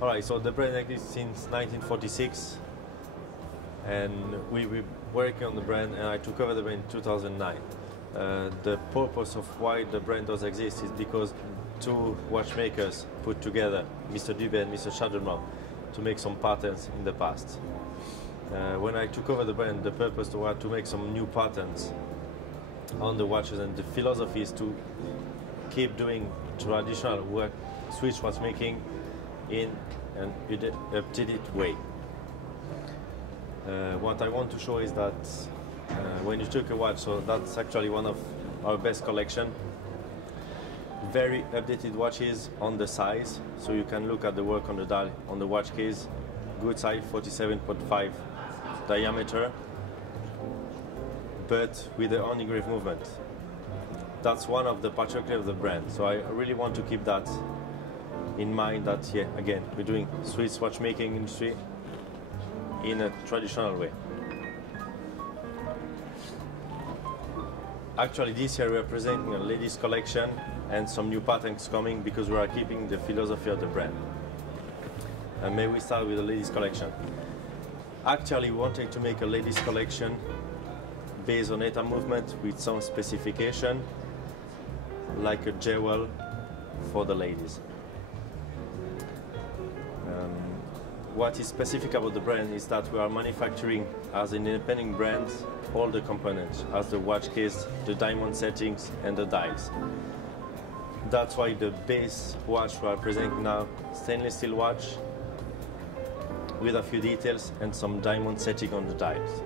Alright, so the brand exists since 1946, and we were working on the brand, and I took over the brand in 2009. The purpose of why the brand does exist is because two watchmakers put together, Mr. Dubey and Mr. Schaldenbrand, to make some patterns in the past. When I took over the brand, the purpose was to make some new patterns on the watches, and the philosophy is to keep doing traditional Swiss watchmaking in an updated way. What I want to show is that when you took a watch, so that's actually one of our best collection. Very updated watches on the size, so you can look at the work on the dial, on the watch case. Good size, 47.5 diameter, but with the on-engraved movement. That's one of the particulars of the brand, so I really want to keep that in mind, that, yeah, again, we're doing Swiss watchmaking industry in a traditional way. Actually, this year we are presenting a ladies collection and some new patterns coming, because we are keeping the philosophy of the brand. And may we start with the ladies collection. Actually, we wanted to make a ladies collection based on ETA movement with some specification, like a jewel for the ladies. What is specific about the brand is that we are manufacturing as an independent brand all the components, as the watch case, the diamond settings, and the dials. That's why the base watch we are presenting now, stainless steel watch with a few details and some diamond setting on the dials.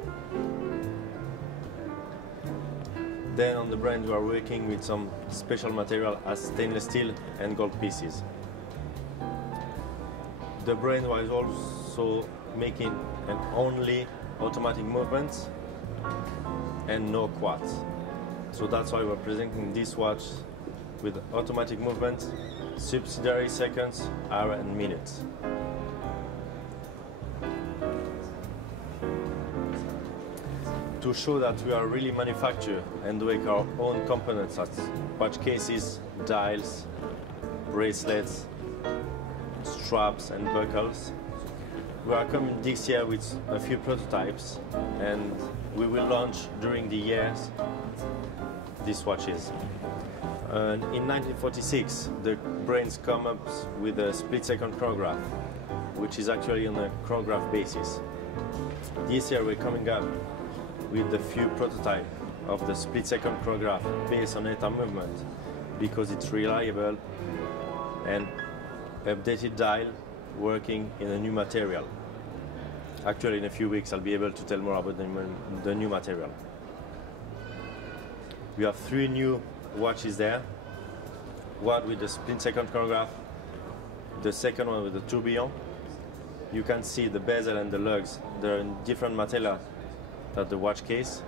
Then on the brand we are working with some special material as stainless steel and gold pieces. The brand was also making an only automatic movements and no quartz. So that's why we're presenting this watch with automatic movements, subsidiary seconds, hour and minutes. To show that we are really manufacture and doing our own components as watch cases, dials, bracelets, straps and buckles. We are coming this year with a few prototypes, and we will launch during the years these watches. In 1946, the brands come up with a split-second chronograph, which is actually on a chronograph basis. This year we're coming up with a few prototypes of the split-second chronograph based on ETA movement, because it's reliable and updated dial working in a new material. Actually, in a few weeks I'll be able to tell more about the new material. We have 3 new watches there. One with the split-second chronograph, the second one with the tourbillon. You can see the bezel and the lugs, they're in different material than the watch case,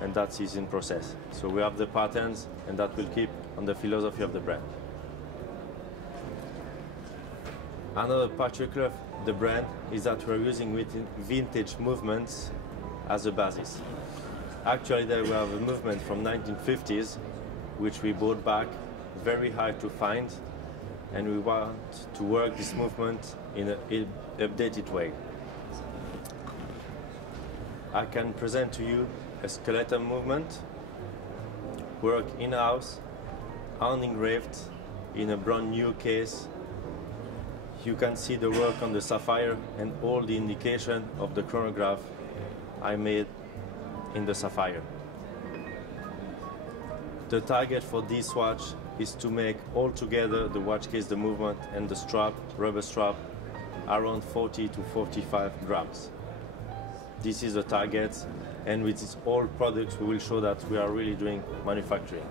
and that is in process. So we have the patterns, and that will keep on the philosophy of the brand. Another particular of the brand is that we're using vintage movements as a basis. Actually, there we have a movement from 1950s, which we brought back, very hard to find, and we want to work this movement in an updated way. I can present to you a skeleton movement, work in-house, hand-engraved in a brand new case. You can see the work on the sapphire and all the indication of the chronograph I made in the sapphire. The target for this watch is to make all together the watch case, the movement, and the strap, rubber strap, around 40 to 45 grams. This is the target, and with these all products we will show that we are really doing manufacturing.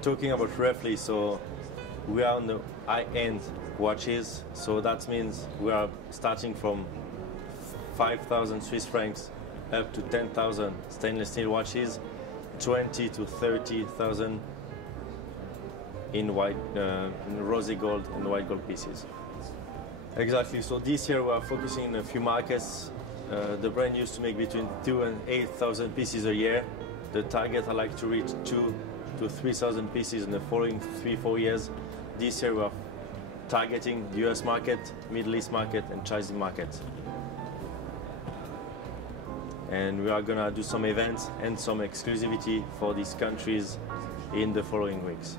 Talking about roughly, so we are on the high-end watches, so that means we are starting from 5,000 Swiss francs up to 10,000 stainless steel watches, 20 to 30,000 in white, in rosy gold and white gold pieces. Exactly. So this year we are focusing in a few markets. The brand used to make between 2,000 and 8,000 pieces a year. The target I like to reach 2,000 to 3,000 pieces in the following 3-4 years. This year we are targeting the US market, Middle East market, and Chinese market. And we are gonna do some events and some exclusivity for these countries in the following weeks.